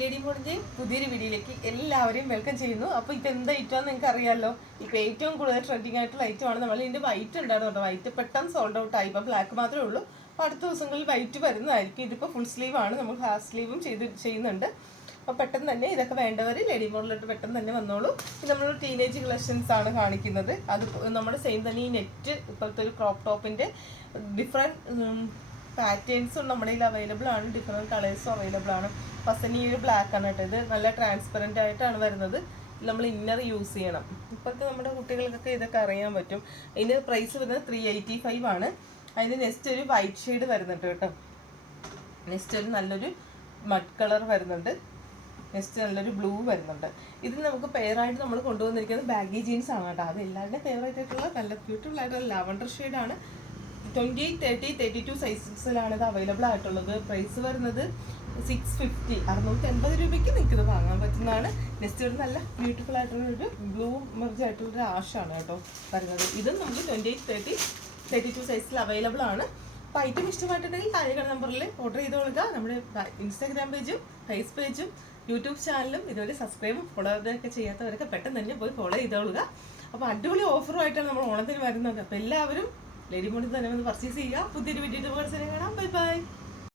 Lady മോഡിന്റെ പുതിയൊരു വീഡിയോയിലേക്ക് എല്ലാവരെയും വെൽക്കം ചെയ്യുന്നു. അപ്പോൾ ഇപ്പൊ എന്താ ഐറ്റം നിങ്ങൾക്ക് അറിയാമല്ലോ ഇപ്പൊ ഏറ്റവും കൂടുതൽ ട്രെൻഡിങ് ആയിട്ടുള്ള ഐറ്റം ആണ് നമ്മൾ ഇതിന്റെ വൈറ്റ് ഉണ്ടായിരുന്നു കേട്ടോ. വൈറ്റ് പെട്ടെന്ന് സോൾഡ് ഔട്ട് ആയി. ഇപ്പം ബ്ലാക്ക് മാത്രമേ ഉള്ളൂ. അപ്പോൾ അടുത്ത ദിവസങ്ങളിൽ വൈറ്റ് വരുന്നതായിരിക്കും. ഇതിപ്പോ ഫുൾ ആണ്. നമ്മൾ ഹാഫ് സ്ലീവും ചെയ്ത് ചെയ്യുന്നുണ്ട്. അപ്പോൾ പെട്ടെന്ന് തന്നെ ഇതൊക്കെ വേണ്ടവർ ലേഡി മോഡലിട്ട് പെട്ടെന്ന് തന്നെ വന്നോളൂ. ഇത് നമ്മൾ ടീനേജ് കളക്ഷൻസ് ആണ് കാണിക്കുന്നത്. അത് നമ്മുടെ സെയിം തന്നെ ഈ നെറ്റ് ഇപ്പോഴത്തെ ഒരു ക്രോപ്പ് ടോപ്പിന്റെ ഡിഫറെന്റ് പാറ്റേൺസും നമ്മുടെ കയ്യിൽ അവൈലബിൾ ആണ്. ഡിഫറെന്റ് കളേഴ്സും അവൈലബിൾ ആണ്. ഫസ്റ്റ് ഈ ഒരു ബ്ലാക്ക് ആണ് കേട്ടോ ഇത്. നല്ല ട്രാൻസ്പെറന്റ് ആയിട്ടാണ് വരുന്നത്. നമ്മൾ ഇന്നർ യൂസ് ചെയ്യണം. ഇപ്പോഴത്തെ നമ്മുടെ കുട്ടികൾക്കൊക്കെ ഇതൊക്കെ അറിയാൻ പറ്റും. ഇതിന് പ്രൈസ് വരുന്നത് ത്രീ എയ്റ്റി ഫൈവ് ആണ്. അതിന് നെക്സ്റ്റ് ഒരു വൈറ്റ് ഷെയ്ഡ് വരുന്നുണ്ട് കേട്ടോ. നെക്സ്റ്റ് ഒരു നല്ലൊരു മഡ് കളർ വരുന്നുണ്ട്. നെക്സ്റ്റ് നല്ലൊരു ബ്ലൂ വരുന്നുണ്ട്. ഇത് നമുക്ക് പെയറായിട്ട് നമ്മൾ കൊണ്ടുവന്നിരിക്കുന്നത് ബാഗി ജീൻസ് ആണ് കേട്ടോ. അത് എല്ലാവരുടെയും ഫേവറേറ്റ് ആയിട്ടുള്ള നല്ല ബ്യൂട്ടിഫുൾ ആയിട്ടുള്ള ലാവണ്ടർ ഷെയ്ഡാണ് ട്വന്റി തേർട്ടി തേർട്ടി ടു സൈസസിലാണ് ഇത് അവൈലബിൾ ആയിട്ടുള്ളത്. പ്രൈസ് വരുന്നത് സിക്സ് ഫിഫ്റ്റി അറുന്നൂറ്റി എൺപത് രൂപയ്ക്ക് നിങ്ങൾക്ക് വാങ്ങാൻ പറ്റുന്നതാണ്. നെക്സ്റ്റ് ഒരു നല്ല ബ്യൂട്ടിഫുൾ ആയിട്ടുള്ള ഒരു ബ്ലൂ മെർജ് ആയിട്ടുള്ള ഒരു ആഷാണ് കേട്ടോ വരുന്നത്. ഇതും നമുക്ക് twenty eight thirty thirty two സൈസിൽ അവൈലബിൾ ആണ്. അപ്പോൾ ഐറ്റം ഇഷ്ടമായിട്ടുണ്ടെങ്കിൽ താഴെ നമ്പറിൽ ഓർഡർ ചെയ്ത് കൊടുക്കുക. നമ്മുടെ ഇൻസ്റ്റാഗ്രാം പേജും ഫേസ് പേജും യൂട്യൂബ് ചാനലും ഇതുവരെ സബ്സ്ക്രൈബും ഫോളോ ഒക്കെ ചെയ്യാത്തവരൊക്കെ പെട്ടെന്ന് തന്നെ പോയി ഫോളോ ചെയ്തോളുക അപ്പോൾ അടിപൊളി ഓഫറുമായിട്ടാണ് നമ്മൾ ഓണത്തിന് വരുന്നത്. അപ്പോൾ എല്ലാവരും ലേഡി മോഡിൽ തന്നെ വന്ന് പർച്ചേസ് ചെയ്യുക. പുതിയൊരു വീഡിയോ കാണാം. Bye bye